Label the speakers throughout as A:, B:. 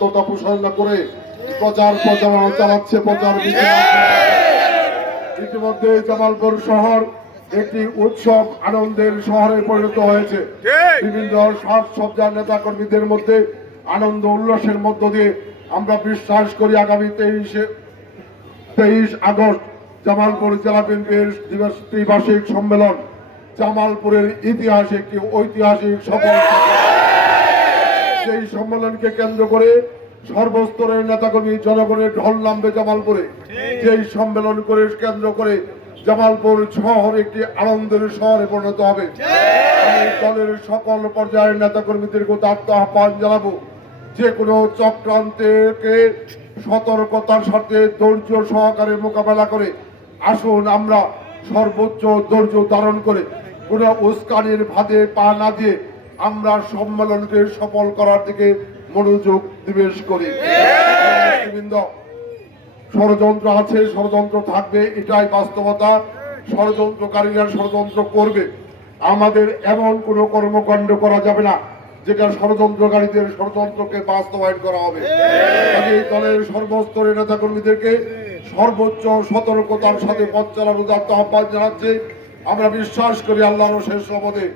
A: একাত্মতা প্রসারণা করে প্রচার প্রচারণা চালাচ্ছে প্রচার ইতিমধ্যে জামালপুর শহর একটি উৎসব আনন্দের শহরে পরিণত হয়েছে। বিভিন্ন সাজসজ্জার নেতা কর্মীদের মধ্যে আনন্দ উল্লাসের মধ্য দিয়ে আমরা বিশ্বাস করি আগামী তেইশে তেইশ আগস্ট জামালপুর জেলা বিএনপির দিবস- ত্রিবার্ষিক সম্মেলন। জামালপুরের ইতিহাসে একটি ঐতিহাসিক সফল সম্মেলনকে কেন্দ্র করে সর্বস্তরের নেতাকর্মী জনগণের ঢল নামবে জামালপুরে। যেই সম্মেলন করে কেন্দ্র করে জামালপুর শহর একটি আনন্দের শহরে পরিণত হবে। দলের সকল পর্যায়ের নেতাকর্মীদেরকে তাত্ত আহ্বান জানাব। যে কোনো চক্রান্তেকে সতর্কতার সাথে ধৈর্য সহকারে মোকাবেলা করে আসুন আমরা সর্বোচ্চ ধৈর্য ধারণ করে কোনো উস্কানির ভাদে পা না দিয়ে আমরা সম্মেলনকে সফল করার দিকে মনোযোগ নিবেশ করি। ষড়যন্ত্র আছে, ষড়যন্ত্র থাকবে, এটাই বাস্তবতা। ষড়যন্ত্রকারীরা ষড়যন্ত্র করবে। আমাদের এমন কোনো কর্মকাণ্ড করা যাবে না, যেটা ষড়যন্ত্রকারীদের ষড়যন্ত্রকে বাস্তবায়ন করা হবে। এই দলের সর্বস্তরের নেতাকর্মীদেরকে সর্বোচ্চ সতর্কতার সাথে পথ চালানো যার আহ্বান জানাচ্ছে। আমরা বিশ্বাস করি আল্লাহর শেষ শপথে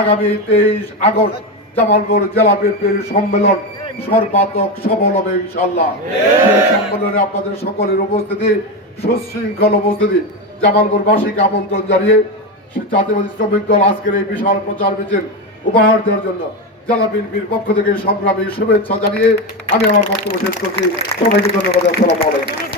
A: আগামী তেইশ আগস্ট জামালপুর জেলা বিএনপির সম্মেলন সর্বাত্মক সফল হবে ইনশাল্লাহ সম্মেলনে আপনাদের সকলের উপস্থিতি সুশৃঙ্খল উপস্থিতি জামালপুরবাসীকে আমন্ত্রণ জানিয়ে সে জাতীয়বাদী শ্রমিক দল আজকের এই বিশাল প্রচার মিছিল উপহার দেওয়ার জন্য জেলা বিএনপির পক্ষ থেকে সংগ্রামী শুভেচ্ছা জানিয়ে আমি আমার বক্তব্য শেষ করছি। সবাইকে ধন্যবাদ আসসালামু আলাইকুম।